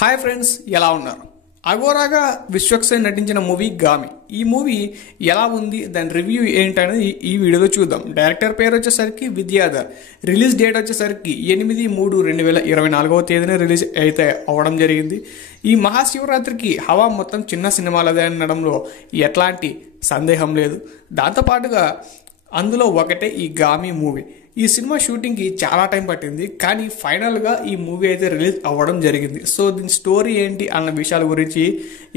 Hi friends, ఎలా ఉన్నారు? అఘోరాగా విశ్వక్సేన్ నటించిన మూవీ గామి. ఈ మూవీ ఎలా ఉంది, దాని రివ్యూ ఏంటనేది ఈ వీడియోలో చూద్దాం. డైరెక్టర్ పేరు వచ్చేసరికి విద్యాధర్. రిలీజ్ డేట్ వచ్చేసరికి 8/3/2024 తేదీన రిలీజ్ అయితే అవ్వడం జరిగింది. ఈ మహాశివరాత్రికి హవా మొత్తం చిన్న సినిమాలదే అనడంలో ఎట్లాంటి సందేహం లేదు. దాంతోపాటుగా అందులో ఒకటే ఈ గామి మూవీ. ఈ సినిమా షూటింగ్కి చాలా టైం పట్టింది, కానీ ఫైనల్గా ఈ మూవీ అయితే రిలీజ్ అవ్వడం జరిగింది. సో దీని స్టోరీ ఏంటి అన్న విషయాల గురించి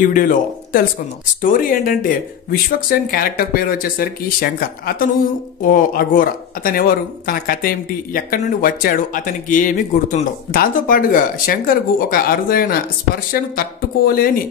ఈ వీడియోలో తెలుసుకుందాం. స్టోరీ ఏంటంటే, విశ్వక్సేన్ క్యారెక్టర్ పేరు వచ్చేసరికి శంకర్. అతను ఓ అఘోరా. అతను ఎవరు, తన కథ ఏమిటి, ఎక్కడి నుండి వచ్చాడు, అతనికి ఏమీ గుర్తుండవు. దాంతోపాటుగా శంకర్కు ఒక అరుదైన స్పర్శను తట్టుకోలేని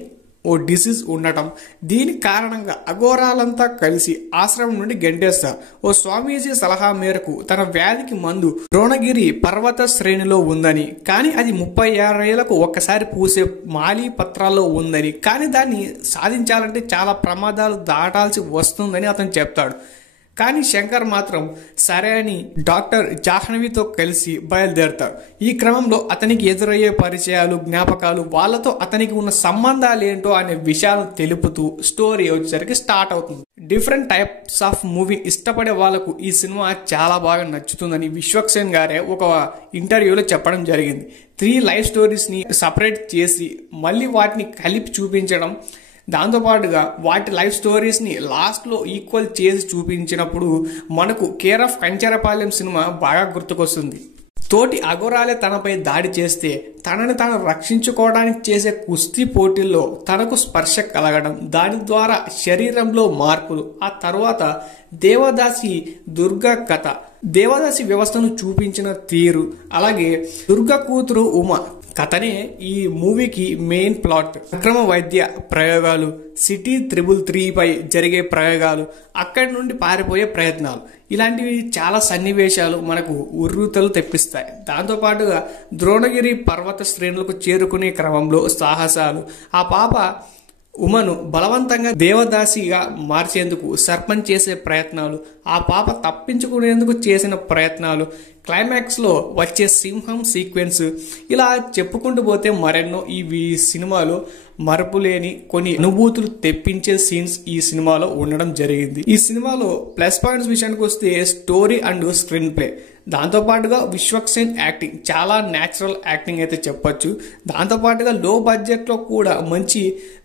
ఓ డిసీజ్ ఉండటం, దీని కారణంగా అఘోరాలంతా కలిసి ఆశ్రమం నుండి గెంటేస్తారు. ఓ స్వామీజీ సలహా మేరకు తన వ్యాధికి మందు ద్రోణగిరి పర్వత శ్రేణిలో ఉందని, కానీ అది 36 ఏళ్లకు ఒక్కసారి పూసే మాలీ పత్రాల్లో ఉందని, కానీ దాన్ని సాధించాలంటే చాలా ప్రమాదాలు దాటాల్సి వస్తుందని అతను చెప్తాడు. కానీ శంకర్ మాత్రం సరే అని డాక్టర్ జాహ్నవితో కలిసి బయలుదేరతాడు. ఈ క్రమంలో అతనికి ఎదురయ్యే పరిచయాలు, జ్ఞాపకాలు, వాళ్ళతో అతనికి ఉన్న సంబంధాలు ఏంటో అనే విషయాలు తెలుపుతూ స్టోరీ వచ్చేసరికి స్టార్ట్ అవుతుంది. డిఫరెంట్ టైప్స్ ఆఫ్ మూవీ ఇష్టపడే వాళ్ళకు ఈ సినిమా చాలా బాగా నచ్చుతుందని విశ్వక్సేన్ గారే ఒక ఇంటర్వ్యూలో చెప్పడం జరిగింది. 3 లైఫ్ స్టోరీస్ని సపరేట్ చేసి మళ్ళీ వాటిని కలిపి చూపించడం, దాంతోపాటుగా వాటి లైఫ్ స్టోరీస్ని లాస్ట్లో ఈక్వల్ చేసి చూపించినప్పుడు మనకు కేర్ ఆఫ్ కంచరపాలెం సినిమా బాగా గుర్తుకొస్తుంది. తోటి అఘోరాలే తనపై దాడి చేస్తే తనని తాను రక్షించుకోవడానికి చేసే కుస్తీ పోటీల్లో తనకు స్పర్శ కలగడం, దాని ద్వారా శరీరంలో మార్పులు, ఆ తర్వాత దేవదాసి దుర్గా కథ, దేవదాసి వ్యవస్థను చూపించిన తీరు, అలాగే దుర్గా కూతురు ఉమ కథనే ఈ మూవీకి మెయిన్ ప్లాట్. అక్రమ వైద్య ప్రయోగాలు, సిటీ 333 పై జరిగే ప్రయోగాలు, అక్కడి నుండి పారిపోయే ప్రయత్నాలు, ఇలాంటివి చాలా సన్నివేశాలు మనకు ఉర్రూతలు తెప్పిస్తాయి. దాంతోపాటుగా ద్రోణగిరి పర్వత శ్రేణులకు చేరుకునే క్రమంలో సాహసాలు, ఆ పాప ఉమను బలవంతంగా దేవదాసిగా మార్చేందుకు సర్పంచ్ చేసే ప్రయత్నాలు, ఆ పాప తప్పించుకునేందుకు చేసిన ప్రయత్నాలు, క్లైమాక్స్లో వచ్చే సింహం సీక్వెన్స్, ఇలా చెప్పుకుంటూ పోతే మరెన్నో ఈ సినిమాలో మరపులేని కొన్ని అనుభూతులు తెప్పించే సీన్స్ ఈ సినిమాలో ఉండడం జరిగింది. ఈ సినిమాలో ప్లస్ పాయింట్స్ విషయానికి వస్తే స్టోరీ అండ్ స్క్రీన్ ప్లే, దాంతోపాటుగా విశ్వక్సేన్ యాక్టింగ్ చాలా న్యాచురల్ యాక్టింగ్ అయితే చెప్పొచ్చు. దాంతోపాటుగా లో బడ్జెట్లో కూడా మంచి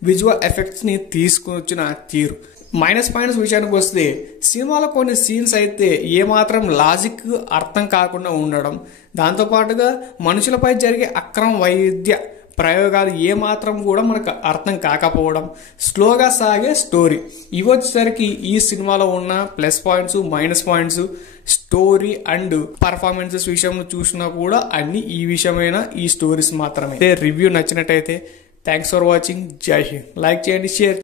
విజువల్ ఎఫెక్ట్స్ని తీసుకొచ్చిన తీరు. మైనస్ పాయింట్స్ విషయానికి వస్తే సినిమాలో కొన్ని సీన్స్ అయితే ఏమాత్రం లాజిక్ అర్థం కాకుండా ఉండడం, దాంతోపాటుగా మనుషులపై జరిగే అక్రమ వైద్య ప్రయోగాలు ఏమాత్రం కూడా మనకు అర్థం కాకపోవడం, స్లోగా సాగే స్టోరీ, ఇవి వచ్చేసరికి ఈ సినిమాలో ఉన్న plus points. Minus points story and performances విషయంలో చూసినా కూడా అన్ని ఈ విషయమైన ఈ స్టోరీస్ మాత్రమే. రివ్యూ నచ్చినట్టయితే థ్యాంక్స్ ఫర్ వాచింగ్. జై హింద్. లైక్ చేయండి, షేర్